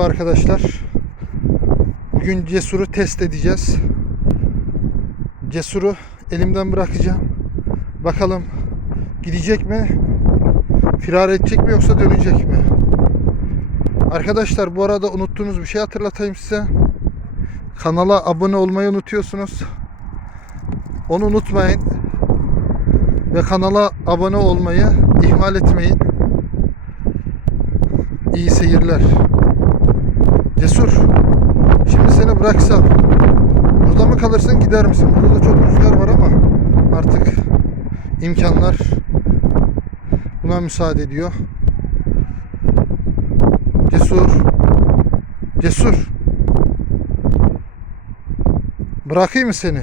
Merhaba arkadaşlar. Bugün Cesur'u test edeceğiz. Cesur'u elimden bırakacağım. Bakalım gidecek mi? Firar edecek mi yoksa dönecek mi? Arkadaşlar bu arada unuttuğunuz bir şey hatırlatayım size. Kanala abone olmayı unutuyorsunuz. Onu unutmayın. Ve kanala abone olmayı ihmal etmeyin. İyi seyirler. Cesur. Şimdi seni bıraksam burada mı kalırsın gider misin? Burada da çok rüzgar var ama artık imkanlar buna müsaade ediyor. Cesur. Cesur. Bırakayım mı seni?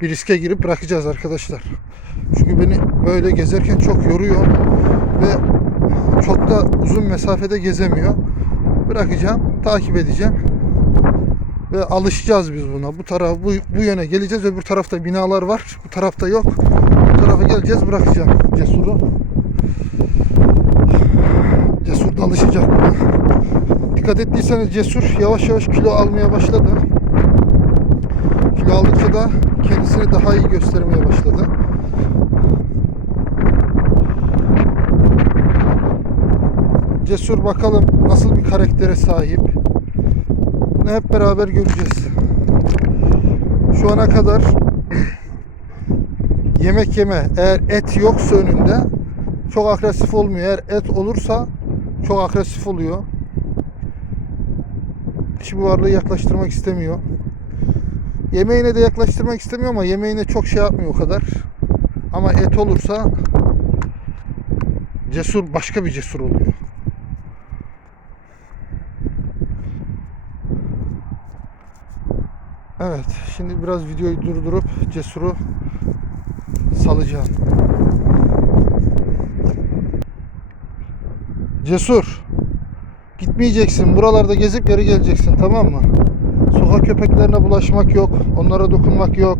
Bir riske girip bırakacağız arkadaşlar. Çünkü beni böyle gezerken çok yoruyor ve çok da uzun mesafede gezemiyor. Bırakacağım, takip edeceğim. Ve alışacağız biz buna. Bu taraf bu, bu yöne geleceğiz. Öbür tarafta binalar var. Bu tarafta yok. Bu tarafa geleceğiz, bırakacağım Cesur'u. Cesur da alışacak buna. Dikkat ettiyseniz Cesur yavaş yavaş kilo almaya başladı. Kilo aldıkça da kendisini daha iyi göstermeye başladı. Cesur bakalım nasıl bir karaktere sahip. Bunu hep beraber göreceğiz. Şu ana kadar yemek yeme eğer et yoksa önünde çok agresif olmuyor. Eğer et olursa çok agresif oluyor. Hiçbir varlığı yaklaştırmak istemiyor. Yemeğine de yaklaştırmak istemiyor ama yemeğine çok şey yapmıyor o kadar. Ama et olursa cesur başka bir cesur oluyor. Evet, şimdi biraz videoyu durdurup cesuru salacağım. Cesur, gitmeyeceksin. Buralarda gezip geri geleceksin, tamam mı? Sokak köpeklerine bulaşmak yok, onlara dokunmak yok.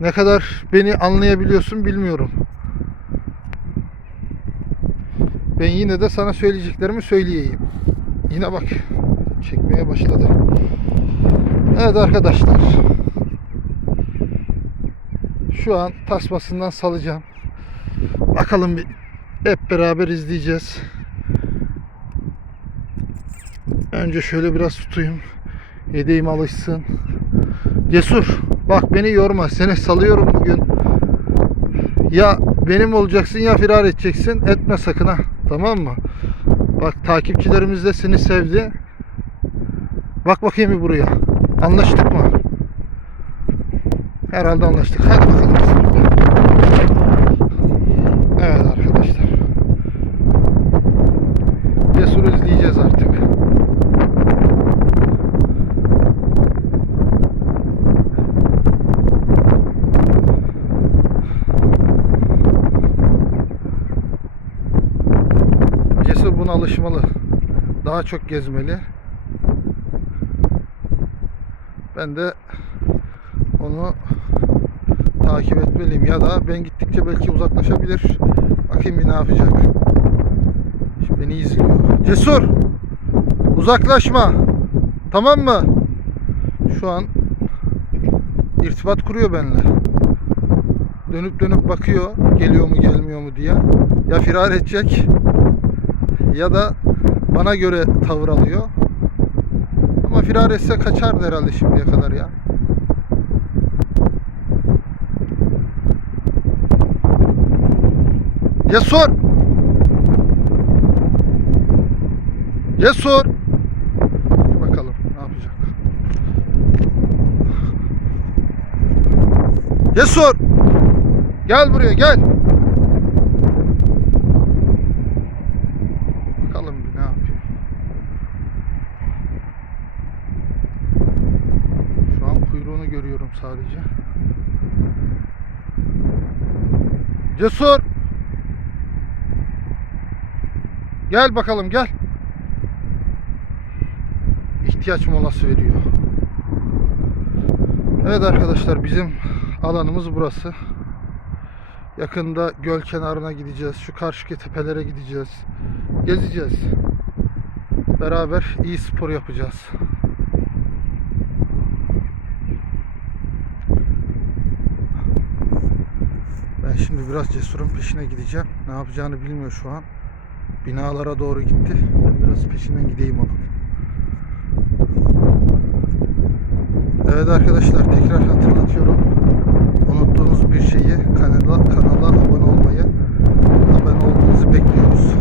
Ne kadar beni anlayabiliyorsun bilmiyorum. Ben yine de sana söyleyeceklerimi söyleyeyim. Yine bak çekmeye başladı. Evet arkadaşlar. Şu an tasmasından salacağım. Bakalım bir hep beraber izleyeceğiz. Önce şöyle biraz tutayım. Yedeğim alışsın. Cesur. Bak beni yorma. Seni salıyorum bugün. Ya benim olacaksın ya firar edeceksin. Etme sakın ha. Tamam mı? Bak takipçilerimiz de seni sevdi. Bak bakayım bir buraya. Anlaştık mı? Herhalde anlaştık. Hadi bakalım. Evet arkadaşlar. Cesur izleyeceğiz artık. Cesur buna alışmalı. Daha çok gezmeli. Ben de onu takip etmeliyim ya da ben gittikçe belki uzaklaşabilir. Bakayım bir ne yapacak. Şimdi beni izliyor. Cesur! Uzaklaşma! Tamam mı? Şu an irtibat kuruyor benimle. Dönüp dönüp bakıyor geliyor mu gelmiyor mu diye. Ya firar edecek ya da bana göre tavır alıyor. Ama firar etse kaçardı herhalde şimdiye kadar ya. Cesur! Cesur! Bakalım ne yapacak. Cesur! Gel buraya gel. Bakalım bir ne yapıyor. Şu an görüyorum sadece. Cesur. Gel bakalım gel. İhtiyaç molası veriyor. Evet arkadaşlar bizim alanımız burası. Yakında göl kenarına gideceğiz. Şu karşıki tepelere gideceğiz. Gezeceğiz. beraber iyi spor yapacağız. Ben şimdi biraz Cesur'un peşine gideceğim. Ne yapacağını bilmiyor şu an. Binalara doğru gitti. Ben biraz peşinden gideyim onun. Evet arkadaşlar tekrar hatırlatıyorum. Unuttuğunuz bir şeyi kanala, kanala abone olmayı, abone olmanızı bekliyoruz.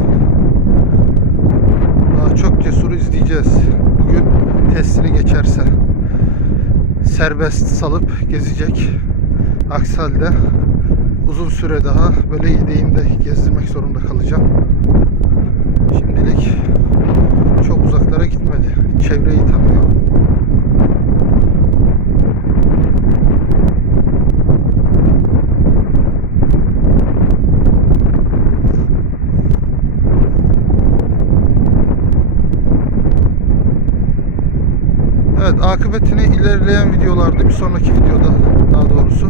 Daha çok cesur izleyeceğiz. Bugün testini geçerse serbest salıp gezecek. Aksi halde uzun süre daha böyle yedeğimde gezdirmek zorunda kalacağım. Şimdilik çok uzaklara gitmedi. Çevreyi tanıyor. Evet akıbetini ilerleyen videolarda bir sonraki videoda daha doğrusu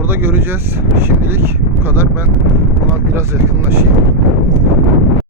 orada göreceğiz. Şimdilik bu kadar. Ben ona biraz yakınlaşayım.